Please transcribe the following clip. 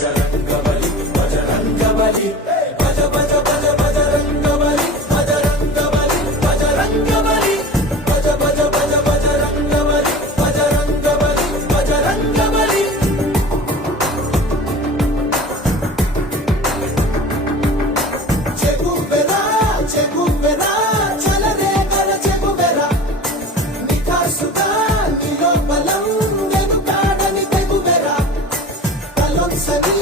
బజరంగబలి బజరంగబలి బజ బజ బజ బజరంగబలి బజరంగబలి బజరంగబలి బజ బజ బజ బజరంగబలి బజరంగబలి బజరంగబలి చెగువెరా చెగువెరా చలరే కర చెగువెరా నికాసుగా నీలో బలం ఎదుకాడని తెగువెరా తలొంసని